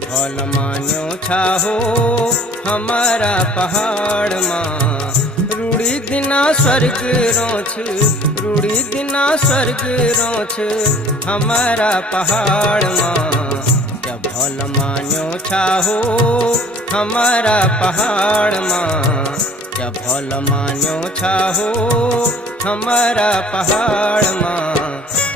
भोल मान्यो छाहो हमारा पहाड़ माँ रूड़ी दिना स्वर्ग रोछ रूड़ी दिना स्वर्ग रोछ हमारा पहाड़ माँ जब भोल मान्यो छाहो हमारा पहाड़ माँ जब भोल मान्यो छाहो हमारा पहाड़ माँ।